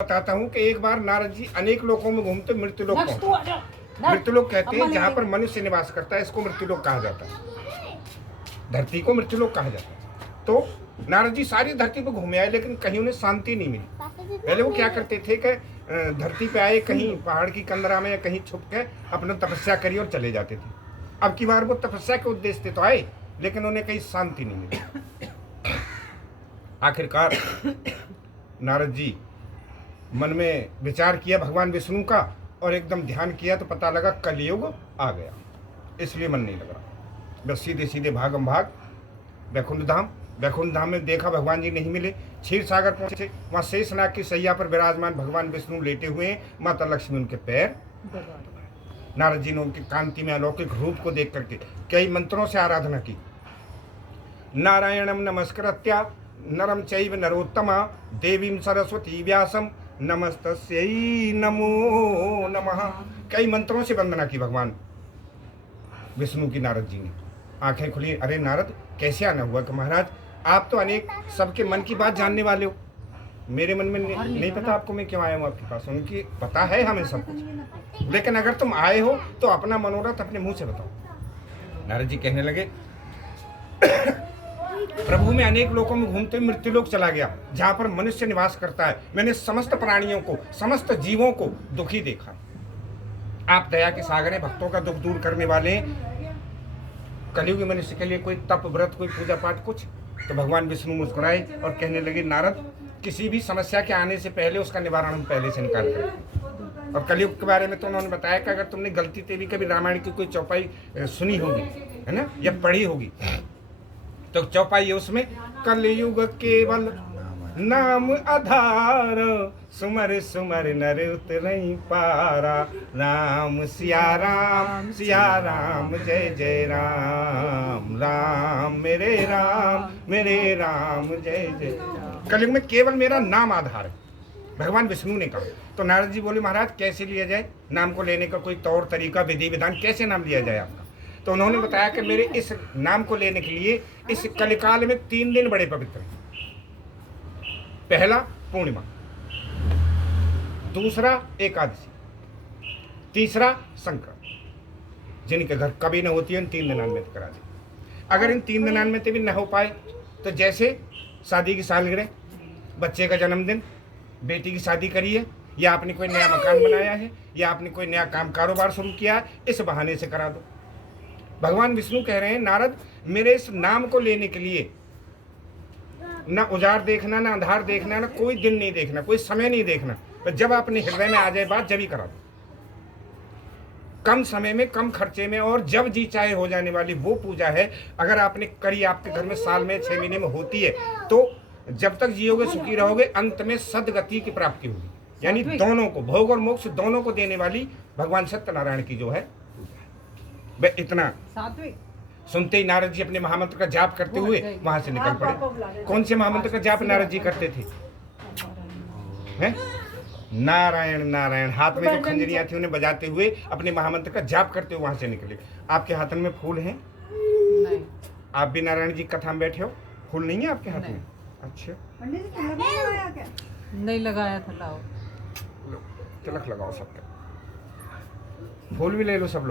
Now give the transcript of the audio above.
बताता हूँ कि एक बार नारद जी अनेक लोकों में घूमते मृत्युलोक पहुंचे। मृत्युलोक कहते हैं जहाँ पर मनुष्य निवास करता है, इसको मृत्युलोक कहा जाता है। धरती को मृत्युलोक कहा जाता है। तो नारद जी सारी धरती पर घूमे आए, लेकिन कहीं उन्हें शांति नहीं मिली। पहले वो क्या करते थे कि धरती पे आए, कहीं पहाड़ की कंदरा में या कहीं छुप के अपना तपस्या करी और चले जाते थे। अब की बार वो तपस्या के उद्देश्य से तो आए, लेकिन उन्हें कहीं शांति नहीं मिली। आखिरकार नारद जी मन में विचार किया भगवान विष्णु का और एकदम ध्यान किया तो पता लगा कलयुग आ गया, इसलिए मन नहीं लग रहा। बस सीधे सीधे भागम भाग वैकुंठ धाम में देखा भगवान जी नहीं मिले। क्षीर सागर पहुंचे, वहाँ शेषनाग की सैया पर विराजमान भगवान विष्णु लेटे हुए हैं, माता लक्ष्मी उनके पैर। नारद जी ने उनकी कांति में अलौकिक रूप को देख करके कई मंत्रों से आराधना की। नारायणम नमस्कृत्य नरम चैव नरोत्तमा देवीं सरस्वती व्यासम नमस्तस्यै नमो नमः। कई मंत्रों से वंदना की भगवान विष्णु की नारद जी ने। आंखें खुली, अरे नारद कैसे आना हुआ कि महाराज आप तो अनेक सबके मन की बात जानने वाले हो, मेरे मन में नहीं पता आपको मैं क्यों आया हूँ आपके पास। उनकी पता है हमें सब कुछ, लेकिन अगर तुम आए हो तो अपना मनोरथ अपने मुंह से बताओ। नारद जी कहने लगे प्रभु में अनेक लोकों में घूमते मृत्युलोक चला गया, जहाँ पर मनुष्य निवास करता है। मैंने समस्त प्राणियों को, समस्त जीवों को दुखी देखा। आप दया के सागर हैं, भक्तों का दुख दूर करने वाले हैं। कलयुग मनुष्य के लिए कोई तप व्रत, कोई पूजा पाठ कुछ? तो भगवान विष्णु मुस्कुराए और कहने लगे नारद किसी भी समस्या के आने से पहले उसका निवारण हम पहले से निकाल करें। और कलयुग के बारे में तो उन्होंने बताया कि अगर तुमने गलती से भी कभी रामायण की कोई चौपाई सुनी होगी, है ना, या पढ़ी होगी, तो चौपाई है उसमें कलयुग केवल नाम आधार, सुमर सुमर नर उतरई पारा, राम सिया राम जय जय राम, राम मेरे राम जय जय। कलयुग में केवल मेरा नाम आधार है, भगवान विष्णु ने कहा। तो नारद जी बोले महाराज कैसे लिया जाए, नाम को लेने का कोई तौर तरीका विधि विधान, कैसे नाम लिया जाए आपका? तो उन्होंने बताया कि मेरे इस नाम को लेने के लिए इस कलिकाल में 3 दिन बड़े पवित्र हैं। पहला पूर्णिमा, दूसरा एकादशी, तीसरा संक्रांति। जिनके घर कभी न होती है इन 3 दिनान्वित करा दे। अगर इन 3 दिनान्वित भी न हो पाए तो जैसे शादी की सालगिरह, बच्चे का जन्मदिन, बेटी की शादी करी है, या आपने कोई नया मकान बनाया है, या आपने कोई नया काम कारोबार शुरू किया है, इस बहाने से करा दो। भगवान विष्णु कह रहे हैं नारद मेरे इस नाम को लेने के लिए ना उजाड़ देखना, ना अंधार देखना, ना कोई दिन नहीं देखना, कोई समय नहीं देखना, पर जब अपने हृदय में आ जाए बात जब ही करा दो। कम समय में, कम खर्चे में और जब जी चाहे हो जाने वाली वो पूजा है। अगर आपने करी, आपके घर में साल में 6 महीने में होती है, तो जब तक जियोगे सुखी रहोगे, अंत में सदगति की प्राप्ति होगी। यानी दोनों को, भोग और मोक्ष दोनों को देने वाली भगवान सत्यनारायण की जो है वे इतना सुनते ही नारद जी अपने महामंत्र का जाप करते हुए वहां से निकल पड़े। कौन से महामंत्र का जाप नारद जी करते थे? हैं? नारायण नारायण। हाथ में जो खंजरियां थी उन्हें बजाते हुए अपने महामंत्र का जाप करते हुए वहां से निकले। आपके हाथों में फूल हैं? नहीं। आप भी नारायण जी कथा में बैठे हो, फूल नहीं है आपके हाथ में? अच्छा, नहीं लगाया था। लाओ तिलक लगाओ सबके, फूल भी ले लो सब लोग।